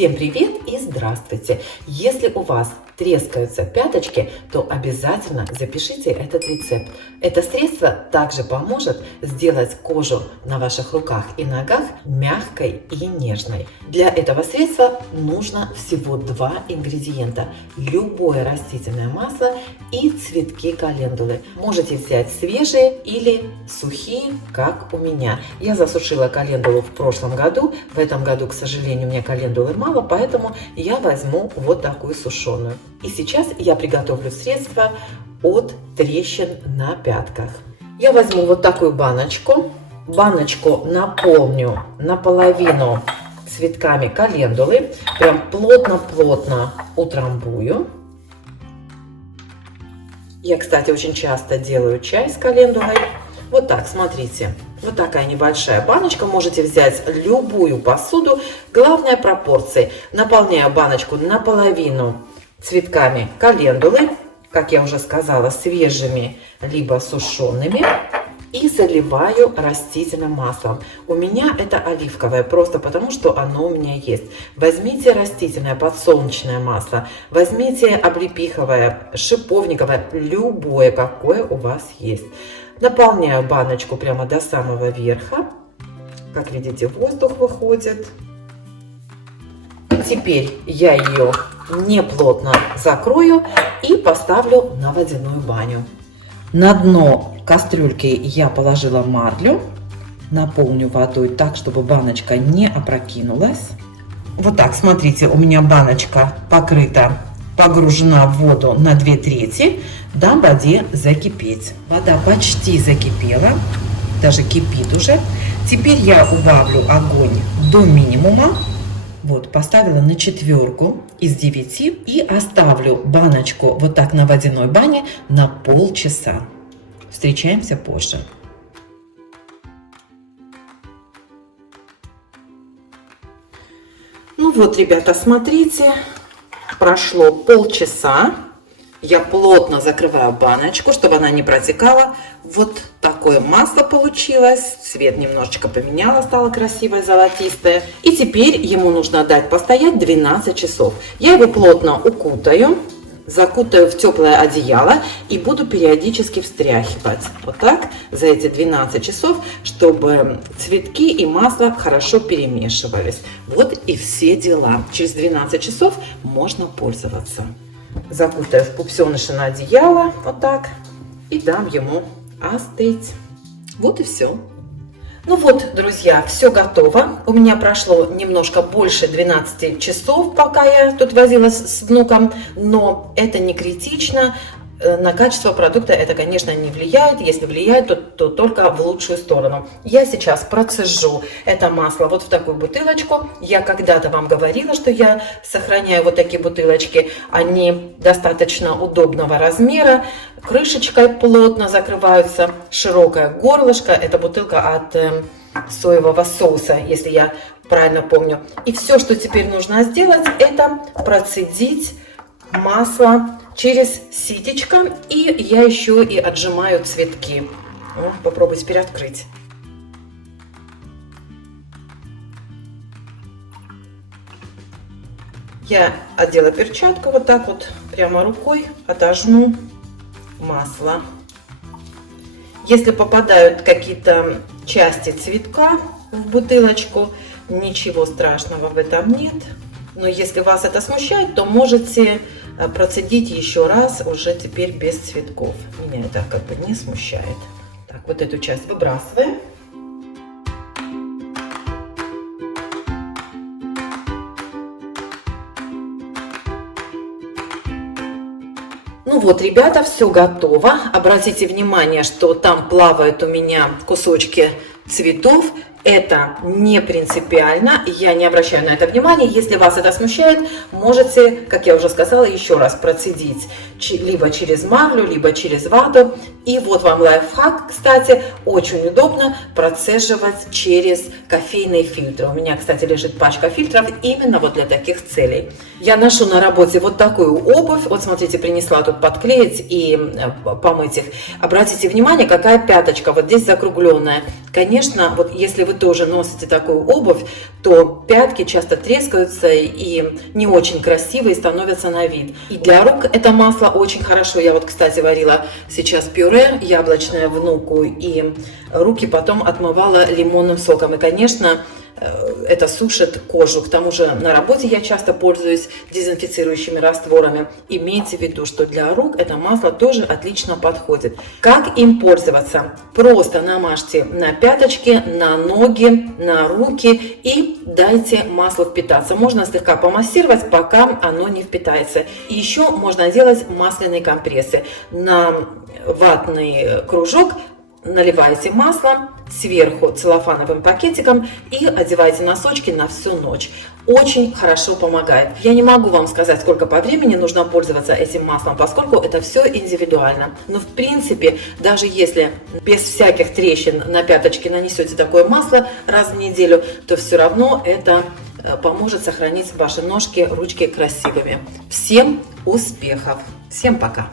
Всем привет и здравствуйте! Если у вас трескаются пяточки, то обязательно запишите этот рецепт. Это средство также поможет сделать кожу на ваших руках и ногах мягкой и нежной. Для этого средства нужно всего 2 ингредиента. Любое растительное масло и цветки календулы. Можете взять свежие или сухие, как у меня. Я засушила календулу в прошлом году. В этом году, к сожалению, у меня календулы мало, поэтому я возьму вот такую сушеную. И сейчас я приготовлю средство от трещин на пятках. Я возьму вот такую баночку. Баночку наполню наполовину цветками календулы. Прям плотно-плотно утрамбую. Я, кстати, очень часто делаю чай с календулой. Вот так, смотрите. Вот такая небольшая баночка. Можете взять любую посуду. Главное пропорции. Наполняю баночку наполовину цветками календулы, как я уже сказала, свежими либо сушеными, и заливаю растительным маслом. У меня это оливковое, просто потому что оно у меня есть. Возьмите растительное подсолнечное масло, возьмите облепиховое, шиповниковое, любое, какое у вас есть. Наполняю баночку прямо до самого верха. Как видите, воздух выходит. Теперь я ее неплотно закрою и поставлю на водяную баню. На дно кастрюльки я положила марлю. Наполню водой так, чтобы баночка не опрокинулась. Вот так, смотрите, у меня баночка покрыта, погружена в воду на 2/3. Дам воде закипеть. Вода почти закипела, даже кипит уже. Теперь я убавлю огонь до минимума. Вот, поставила на 4 из 9 и оставлю баночку вот так на водяной бане на полчаса. Встречаемся позже. Ну вот, ребята, смотрите, прошло полчаса. Я плотно закрываю баночку, чтобы она не протекала. Вот такое масло получилось. Цвет немножечко поменяла, стало красивое, золотистое. И теперь ему нужно дать постоять 12 часов. Я его плотно укутаю, закутаю в теплое одеяло и буду периодически встряхивать. Вот так за эти 12 часов, чтобы цветки и масло хорошо перемешивались. Вот и все дела. Через 12 часов можно пользоваться. Закутаю в пупсеныши на одеяло, вот так, и дам ему остыть. Вот и все. Ну вот, друзья, все готово. У меня прошло немножко больше 12 часов, пока я тут возилась с внуком, но это не критично. На качество продукта это, конечно, не влияет. Если влияет, то только в лучшую сторону. Я сейчас процежу это масло вот в такую бутылочку. Я когда-то вам говорила, что я сохраняю вот такие бутылочки. Они достаточно удобного размера. Крышечкой плотно закрываются. Широкое горлышко. Это бутылка от соевого соуса, если я правильно помню. И все, что теперь нужно сделать, это процедить масло через ситечко, и я еще и отжимаю цветки. Попробуй теперь открыть. Я одела перчатку, вот так вот прямо рукой отожму масло. Если попадают какие-то части цветка в бутылочку, ничего страшного в этом нет. Но если вас это смущает, то можете процедить еще раз, уже теперь без цветков. Меня это как бы не смущает. Так, вот эту часть выбрасываем. Ну вот, ребята, все готово. Обратите внимание, что там плавают у меня кусочки цветов. Это не принципиально, я не обращаю на это внимания. Если вас это смущает, можете, как я уже сказала, еще раз процедить либо через марлю, либо через вату. И вот вам лайфхак, кстати, очень удобно процеживать через кофейные фильтры. У меня, кстати, лежит пачка фильтров именно вот для таких целей. Я ношу на работе вот такую обувь. Вот смотрите, принесла тут подклеить и помыть их. Обратите внимание, какая пяточка вот здесь закругленная. Конечно, конечно, вот если вы тоже носите такую обувь, то пятки часто трескаются и не очень красивые становятся на вид. И для рук это масло очень хорошо. Я вот, кстати, варила сейчас пюре яблочное внуку, и руки потом отмывала лимонным соком. И, конечно, это сушит кожу. К тому же на работе я часто пользуюсь дезинфицирующими растворами. Имейте в виду, что для рук это масло тоже отлично подходит. Как им пользоваться? Просто намажьте на пяточки, на ноги, на руки и дайте маслу впитаться. Можно слегка помассировать, пока оно не впитается. И еще можно делать масляные компрессы. На ватный кружок наливаете масло, сверху целлофановым пакетиком и одеваете носочки на всю ночь. Очень хорошо помогает. Я не могу вам сказать, сколько по времени нужно пользоваться этим маслом, поскольку это все индивидуально. Но в принципе, даже если без всяких трещин на пяточки нанесете такое масло раз в неделю, то все равно это поможет сохранить ваши ножки, ручки красивыми. Всем успехов! Всем пока!